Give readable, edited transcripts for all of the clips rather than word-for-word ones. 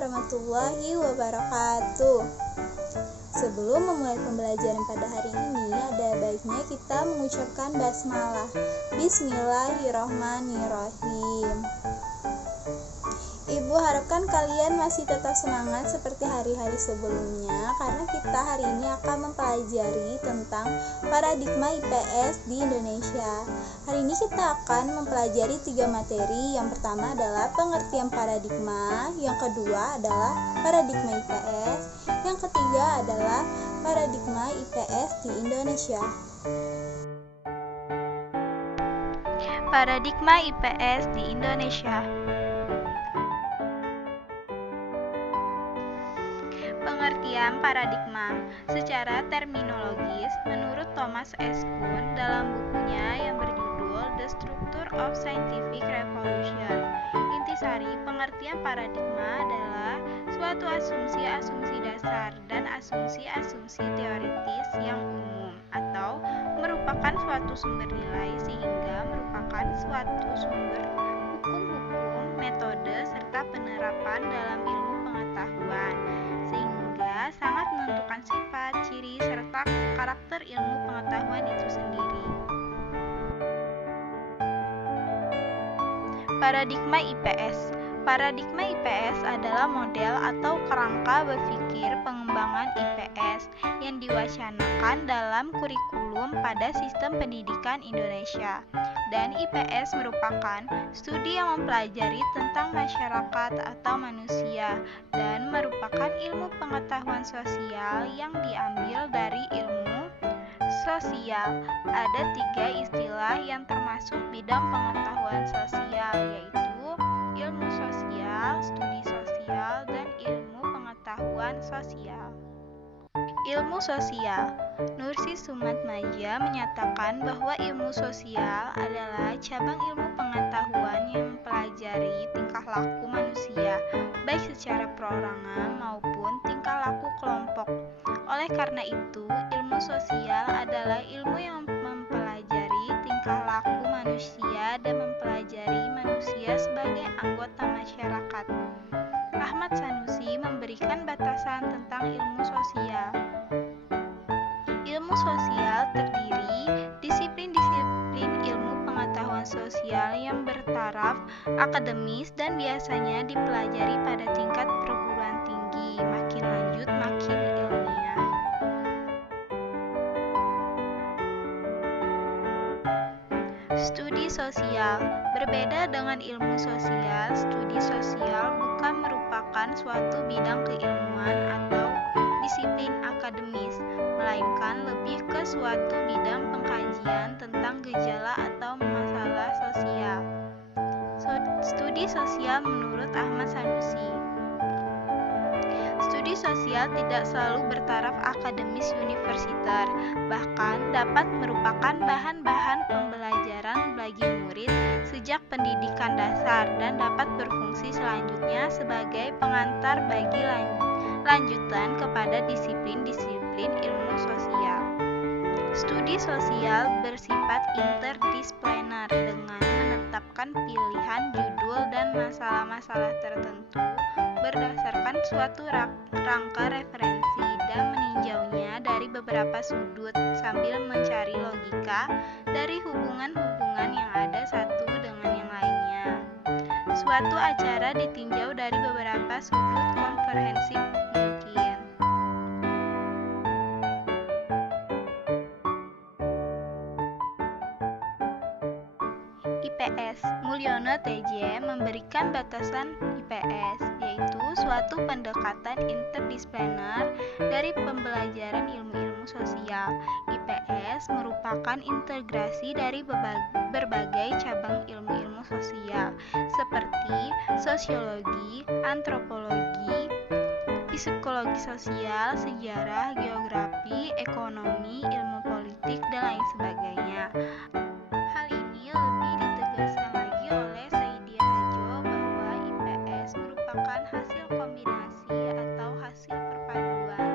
warahmatullahi wabarakatuh. Sebelum memulai pembelajaran pada hari ini, ada baiknya kita mengucapkan basmalah. Bismillahirrahmanirrahim. Ibu harapkan kalian masih tetap semangat seperti hari-hari sebelumnya, karena kita hari ini akan mempelajari tentang paradigma IPS di Indonesia. Hari ini kita akan mempelajari 3 materi. Yang pertama adalah pengertian paradigma, yang kedua adalah paradigma IPS, yang ketiga adalah paradigma IPS di Indonesia. Paradigma IPS di Indonesia. Pengertian paradigma secara terminologis menurut Thomas S. Kuhn dalam bukunya yang berjudul The Structure of Scientific Revolution. Intisari pengertian paradigma adalah suatu asumsi-asumsi dasar dan asumsi-asumsi teoritis yang umum atau merupakan suatu sumber nilai sehingga merupakan suatu sumber hukum-hukum, metode, serta penerapan dalam ilmu pengetahuan, sehingga sangat menentukan sifat, ciri, serta karakter ilmu pengetahuan itu sendiri. Paradigma IPS. Paradigma IPS adalah model atau kerangka berpikir pengembangan IPS yang diwacanakan dalam kurikulum pada sistem pendidikan Indonesia. Dan IPS merupakan studi yang mempelajari tentang masyarakat atau manusia dan merupakan ilmu pengetahuan sosial yang diambil dari ilmu sosial. Ada 3 istilah yang termasuk bidang pengetahuan sosial, yaitu ilmu sosial, studi sosial, dan ilmu pengetahuan sosial. Ilmu sosial. Nursi Sumatmaja menyatakan bahwa ilmu sosial adalah cabang ilmu pengetahuan yang mempelajari tingkah laku manusia, baik secara perorangan maupun tingkah laku kelompok. Oleh karena itu, ilmu sosial adalah ilmu yang mempelajari tingkah laku manusia dan mempelajari manusia sebagai anggota masyarakat. Ahmad Sanusi memberikan batasan tentang ilmu sosial. Ilmu sosial terdiri disiplin-disiplin ilmu pengetahuan sosial yang bertaraf akademis dan biasanya dipelajari pada tingkat perguruan tinggi, makin lanjut makin ilmiah. Studi sosial. Berbeda dengan ilmu sosial, studi sosial bukan merupakan suatu bidang keilmuan atau disiplin akademis, melainkan lebih ke suatu bidang pengkajian tentang gejala atau masalah sosial. Studi sosial menurut Ahmad Sanusi. Studi sosial tidak selalu bertaraf akademis universiter, bahkan dapat merupakan bahan-bahan pembelajaran bagi murid sejak pendidikan dasar dan dapat berfungsi selanjutnya sebagai pengantar bagi lanjutan kepada disiplin-disiplin ilmu sosial. Studi sosial bersifat interdisipliner dengan menetapkan pilihan judul dan masalah-masalah tertentu berdasarkan suatu rangka referensi dan meninjaunya dari beberapa sudut sambil mencari logika dari hubungan-hubungan yang ada satu dengan yang lainnya. Suatu acara ditinjau dari beberapa sudut komprehensif mungkin. IPS. Mulyono TJ memberikan batasan IPS, yaitu suatu pendekatan interdisipliner dari pembelajaran ilmu-ilmu sosial. IPS merupakan integrasi dari berbagai cabang ilmu-ilmu sosial, seperti sosiologi, antropologi, psikologi sosial, sejarah, geografi, ekonomi, ilmu politik, dan lain sebagainya. Hal ini lebih ditegaskan lagi oleh Saidia Hajo bahwa IPS merupakan hasil kombinasi atau hasil perpaduan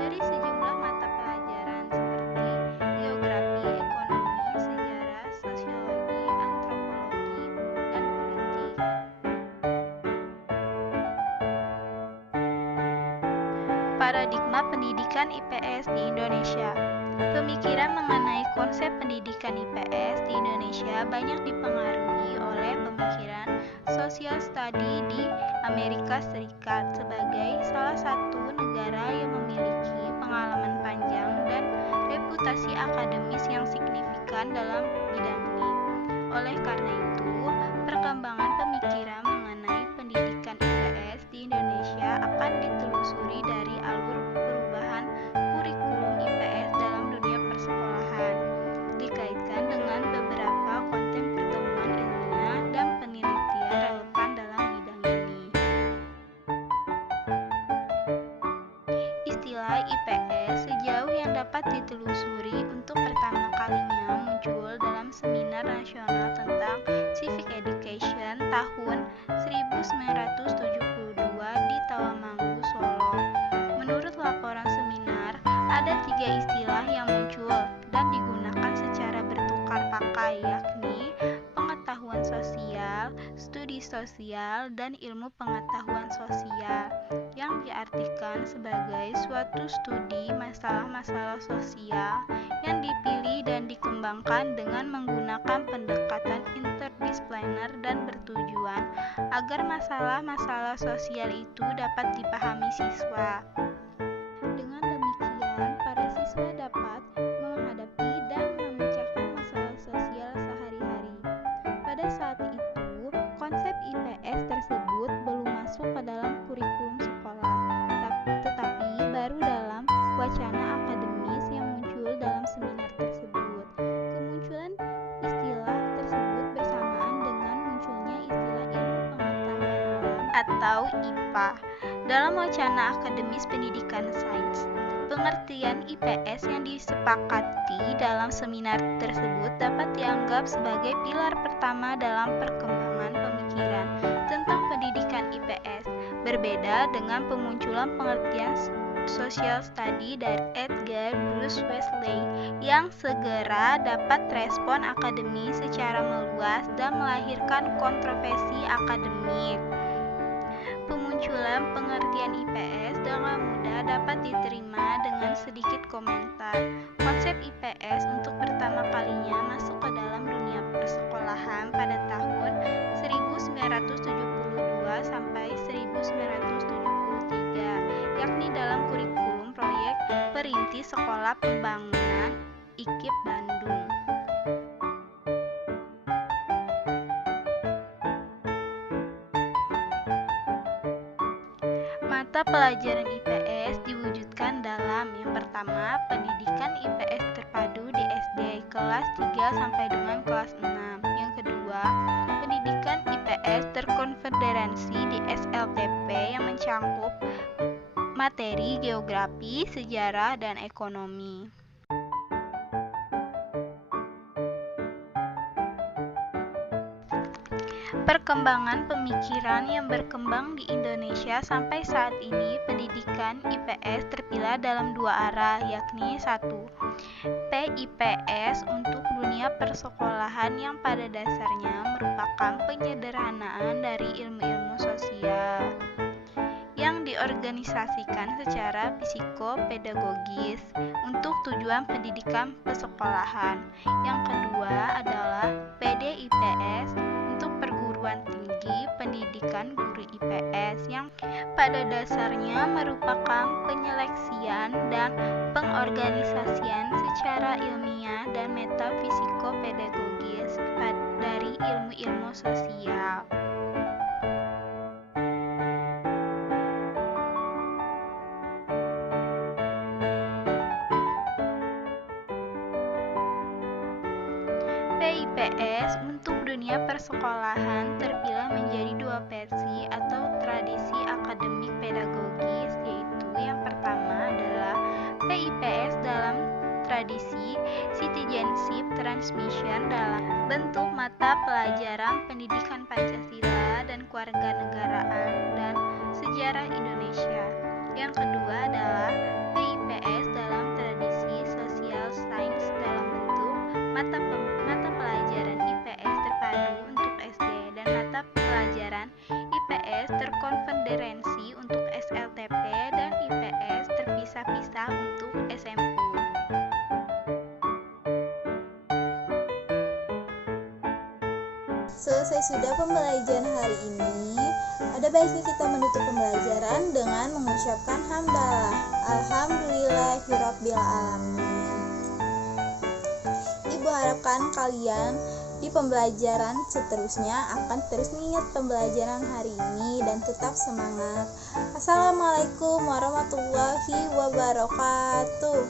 dari sejumlah mata pelajaran seperti geografi, ekonomi, sejarah, sosiologi, antropologi, dan politik. paradigma pendidikan IPS di Indonesia. Pemikiran mengenai konsep pendidikan IPS di Indonesia banyak dipengaruhi oleh pemikiran social study di Amerika Serikat sebagai salah satu negara yang memiliki pengalaman panjang dan reputasi akademis yang signifikan dalam bidang ini. Oleh karena itu, perkembangan pemikiran mengenai pendidikan IPS di Indonesia akan ditelusuri dari alur perubahan kurikulum IPS dalam dunia persekolahan, dikaitkan dengan beberapa konten pertemuan ilmiah dan penelitian relevan dalam bidang ini. Istilah IPS sejauh yang dapat ditelusuri untuk pertama kalinya muncul dalam Seminar Nasional tentang Civic Education tahun 1972 di Tawangmangu, Solo. Menurut laporan seminar, ada 3 istilah yang muncul dan digunakan secara bertukar pakai, yakni pengetahuan sosial, studi sosial, dan ilmu pengetahuan sosial, yang diartikan sebagai suatu studi masalah-masalah sosial yang dipilih dan dikembangkan dengan menggunakan pendekatan interdisipliner dan bertujuan agar masalah-masalah sosial itu dapat dipahami siswa. Dengan demikian, para siswa dapat menghadapi dan memecahkan masalah sosial sehari-hari. Pada saat itu, konsep IPS tersebut belum masuk ke dalam kurikulum sekolah, tetapi baru dalam wacana akademis yang muncul dalam seminar tersebut. Kemunculan istilah tersebut bersamaan dengan munculnya istilah ilmu pengetahuan alam atau IPA dalam wacana akademis pendidikan sains. Pengertian IPS yang disepakati dalam seminar tersebut dapat dianggap sebagai pilar pertama dalam perkembangan pemikiran tentang pendidikan IPS, berbeda dengan pemunculan pengertian social study dari Edgar Bruce Wesley yang segera dapat respon akademis secara meluas dan melahirkan kontroversi akademik. Pemunculan pengertian IPS dengan mudah dapat diterima dengan sedikit komentar. Konsep IPS untuk pertama kalinya masuk ke dalam dunia persekolahan pada tahun 1972 sampai 1973, yakni dalam kurikulum proyek Perintis Sekolah Pembangunan IKIP Bandung. Mata pelajaran IPS diwujudkan dalam yang pertama, pendidikan IPS terpadu di SD kelas 3 sampai dengan kelas 6. Yang kedua, pendidikan IPS terkonfederasi di SLTP yang mencakup materi geografi, sejarah, dan ekonomi. Perkembangan pemikiran yang berkembang di Indonesia sampai saat ini, pendidikan IPS terpilah dalam 2 arah, yakni 1. PIPS untuk dunia persekolahan yang pada dasarnya merupakan penyederhanaan dari ilmu-ilmu sosial yang diorganisasikan secara psikopedagogis untuk tujuan pendidikan persekolahan. Yang kedua adalah PDIPS untuk perguruan tinggi pendidikan guru IPS yang pada dasarnya merupakan penyeleksian dan pengorganisasian secara ilmiah dan metafisiko-pedagogis dari ilmu-ilmu sosial. PIPS untuk dunia persekolahan terpilah menjadi 2 versi atau tradisi akademik pedagogis, yaitu yang pertama adalah PIPS dalam tradisi citizenship transmission dalam bentuk mata pelajaran pendidikan Pancasila dan kewarganegaraan dan sejarah Indonesia. Yang kedua adalah PIPS dalam tradisi social science dalam bentuk mata pelajaran IPS terpadu untuk SD dan mata pelajaran IPS terkonfederasi untuk SLTP dan IPS Selesai sudah pembelajaran hari ini, ada baiknya kita menutup pembelajaran dengan mengucapkan hamdalah. Alhamdulillahirabbil alamin. Ibu harapkan kalian di pembelajaran seterusnya akan terus mengingat pembelajaran hari ini dan tetap semangat. Assalamualaikum warahmatullahi wabarakatuh.